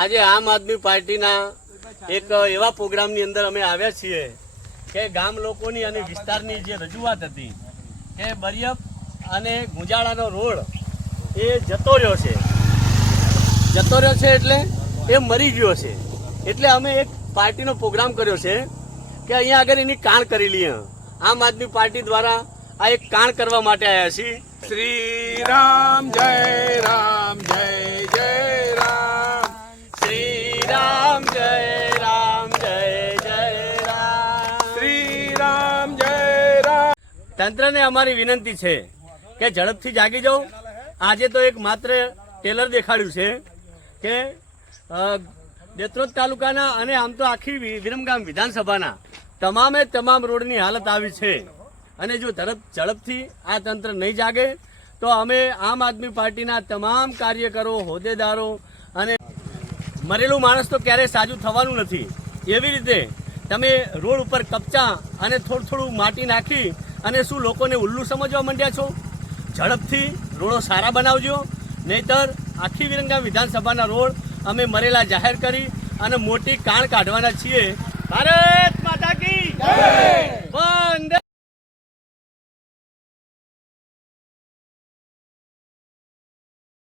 આજે આમ આદમી પાર્ટીના એક એવા પ્રોગ્રામની અંદર અમે આવ્યા છીએ કે ગામ લોકોની અને વિસ્તારની જે રજૂઆત હતી કે બરિયપ અને ગુંજાળાનો રોડ એ જતો રહ્યો છે એટલે એ મરી ગયો છે, એટલે અમે એક પાર્ટીનો પ્રોગ્રામ કર્યો છે કે અહીંયા આગળ એની કાણ કરી લઈએ। આમ આદમી પાર્ટી દ્વારા આ એક કાણ કરવા માટે આવ્યા છીએ। શ્રી રામ જય રામ જય જય રામ, શ્રી રામ જય રામ જય જય રામ, શ્રી રામ જય રામ। તંત્રને અમારી વિનંતી છે કે ઝડપથી જાગી જાઓ। આજે તો એક માત્ર ટેલર દેખાડ્યું છે કે દેત્રોદ તાલુકાના અને આમ તો આખી વિરમગામ વિધાનસભાના તમામ રોડની હાલત આવી છે, અને જો ઝડપથી આ તંત્ર નહીં જાગે તો અમે આમ આદમી પાર્ટીના તમામ કાર્યકરો, હોદ્દેદારો અને મરેલું માણસ તો ક્યારેય સાજું થવાનું નથી, એવી રીતે તમે રોડ ઉપર કપચા અને થોડું માટી નાખી અને શું લોકોને ઉલ્લુ સમજવા માંડ્યા છો? ઝડપથી રોડો સારા બનાવજો, નહીતર આખી વિરમગામ વિધાનસભાના રોડ અમે મરેલા જાહેર કરી અને મોટી કાણ કાઢવાના છીએ। ભારત માતા કી